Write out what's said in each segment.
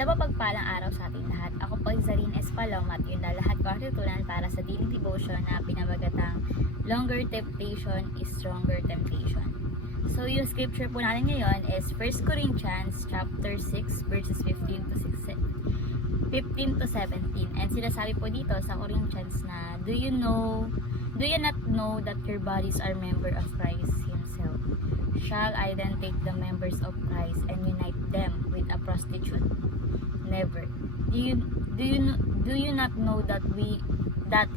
Sa mapagpalang araw sa ating lahat, ako po si Zarine Espalong at yun na lahat ko tutunan para sa daily devotion na pinamagatang Longer Temptation is Stronger Temptation. So yung scripture po natin ngayon is 1 Corinthians chapter 6 verses 15 to 17. And sinasabi po dito sa Corinthians na, do you not know that your bodies are member of Christ Himself? Shall I then take the members of Christ and unite them with a prostitute? Never. Do you not know that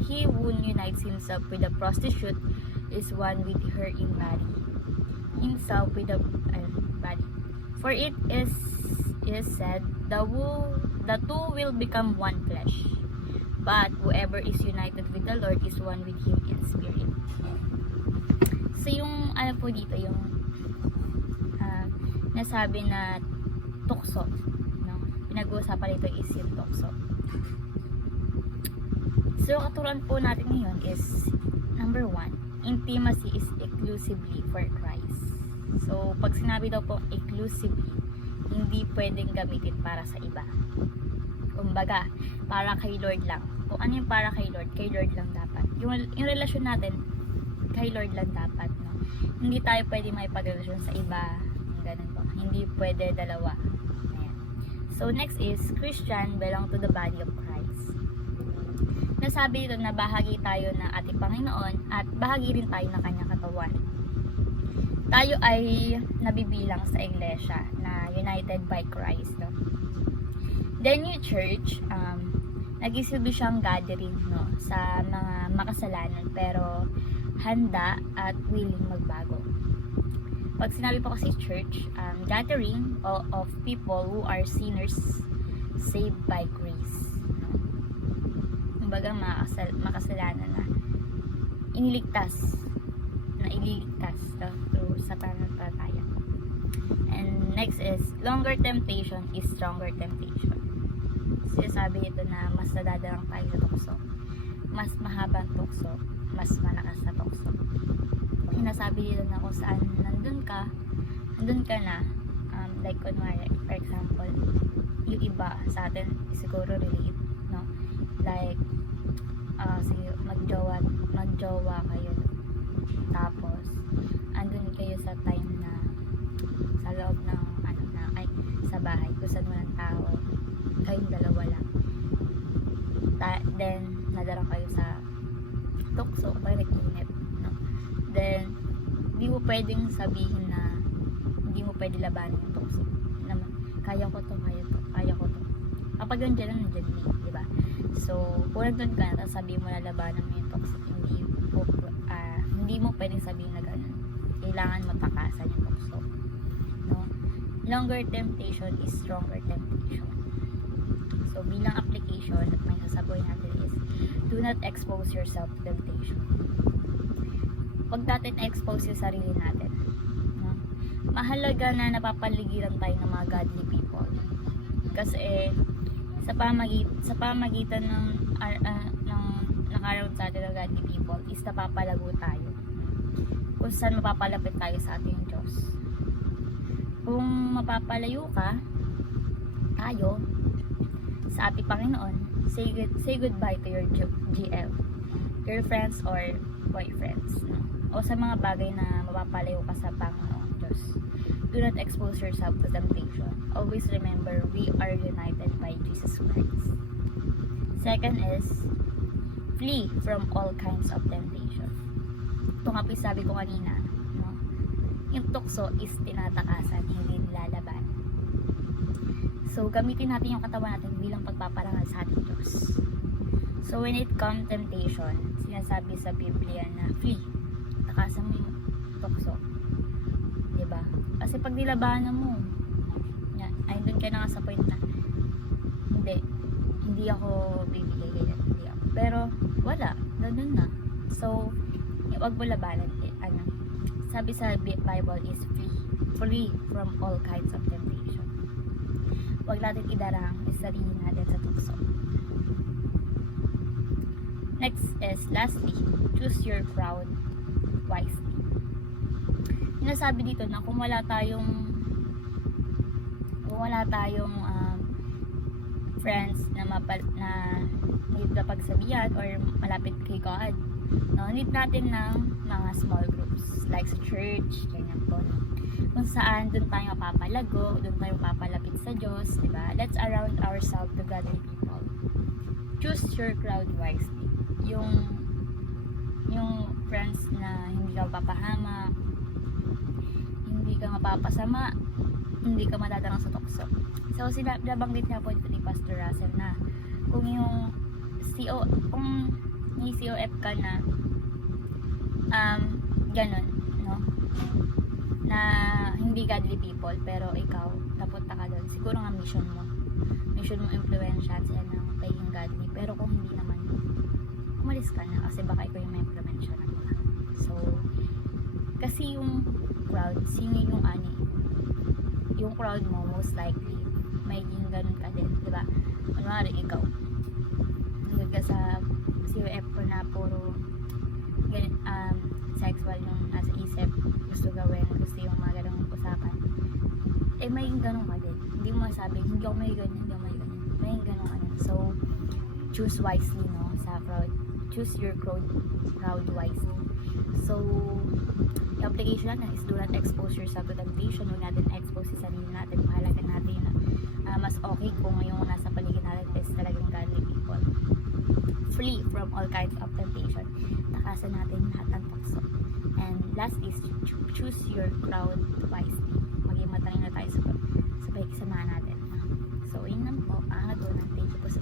he who unites himself with a prostitute is one with her in body, himself with the body? For it is said, the two will become one flesh. But whoever is united with the Lord is one with Him in spirit. So yung ano po dito, yung nasabi na tukso, no? Pinag-uusapan nito is yung tukso. So katuruan po natin ngayon is number 1, intimacy is exclusively for Christ. So pag sinabi daw po exclusively, hindi pwedeng gamitin para sa iba. Kumbaga, para kay Lord lang. Kung ano yung para kay Lord lang dapat. Yung relasyon natin, kay Lord lang dapat, no? Hindi tayo pwede may pagrelasyon sa iba. Ganun po. Hindi pwede dalawa. Ayan. So, next is, Christian belong to the body of Christ. Nasabi dito na bahagi tayo ng ating Panginoon at bahagi rin tayo ng kanyang katawan. Tayo ay nabibilang sa iglesia na united by Christ, no? The new church, nag-isilbi siyang gathering, no, sa mga makasalanan pero handa at willing magbago. Pag sinabi po kasi church, gathering of people who are sinners saved by grace, no? Kumbaga makasalanan na ililigtas, no, through sa pananampalataya. And next is, longer temptation is stronger temptation. Sinasabi ito na mas nadadarang tayo sa tukso. Mas mahabang tukso, mas malakas na tukso. Sinasabi dito na kung saan nandun ka na, like kunwari, for example, yung iba sa atin siguro relate, no? Like, sige, magjowa kayo, tapos andun kayo sa time na sa loob ng sa bahay kung saan walang tao, kayong dalawa lang, then nadarang kayo sa tukso, pag-init, no? Then hindi mo pwedeng sabihin na hindi mo pwede labanan yung tukso naman, kaya ko to kapag nandiyan diba? So kung nandun ka na, sabihin mo na labanan mo yung tukso, hindi mo pwedeng sabihin na ganun, kailangan matakasan yung tukso, no? Longer temptation is stronger temptation. So bilang application at may sasabuhin natin is, do not expose yourself to temptation. Huwag natin expose yung sarili natin, no? Mahalaga na napapaligiran tayo ng mga godly people, kasi sa pamagitan ng nakaroon sa atin ng godly people is napapalago tayo kung saan mapapalapit tayo sa ating Diyos. Kung mapapalayo tayo sa ating Panginoon, say goodbye to your GL, girlfriends or boyfriends, no? O sa mga bagay na mapapalayo ka sa Panginoon Diyos. Do not expose yourself to temptation. Always remember, we are united by Jesus Christ. Second is, flee from all kinds of temptation. Ito nga po sabi ko kanina, no? Yung tukso is tinatakasan, hindi nilalaban. So, gamitin natin yung katawan natin bilang pagpaparangal sa ating Diyos. So, when it comes temptation, sinasabi sa Biblia na flee, takasan mo yung tukso. Diba? Kasi pag nilabanan mo, ay doon ka na nga sa point na, hindi ako bibigay ganyan, hindi ako. Pero, wala, doon na. So, wag mo labanan, sabi sa Bible is free from all kinds of temptation. Wag natin idarang sarili natin sa tukso. Next is, lastly, choose your crowd wisely. Sinasabi dito na kung wala tayong friends na need na pagsabihan or malapit kay God. No, need natin ng mga small groups like sa church, ganyan po, no? Kung saan doon tayo mapapalago, doon tayo mapapalapit sa Diyos, di ba? Let's surround ourselves to godly people. Choose your crowd wisely. Yung friends na hindi ka mapapahama, hindi ka mapapasama, hindi ka matatanong sa tukso. So, nabanggit nga po dito ni Pastor Russell na kung kung may COF ka na, ganun, no? Na hindi godly people, pero ikaw, napunta ka doon. Siguro nga mission mo influensya sila ng pagiging godly. Pero kung hindi naman, umalis ka na kasi baka ikaw yung may impluensya na nila. So, kasi yung crowd, sino yung crowd mo, most likely, magiging ganun ka din, di ba? Kunwari, ikaw, nagod ka sa COF ko na puro sexual yung nasa isip, gusto gawin, gusto yung mga ganung usapan, may ganun ka din. Hindi mo masabi, hindi ako may ganun, may ganun ka din. So, choose wisely, no, sa crowd. Choose your crowd wisely. So, yung application natin is do not expose yourself to temptation. Huwag natin expose sa sarili natin. Mahalaga natin na mas okay kung yung nasa paligid natin is talagang godly people. Free from all kinds of temptation. Takasan natin lahat ng tukso. And last is choose your crowd wisely. Maging matalino tayo sa pakikisamaan natin. So, yun lang po ang natunan. Thank you po sa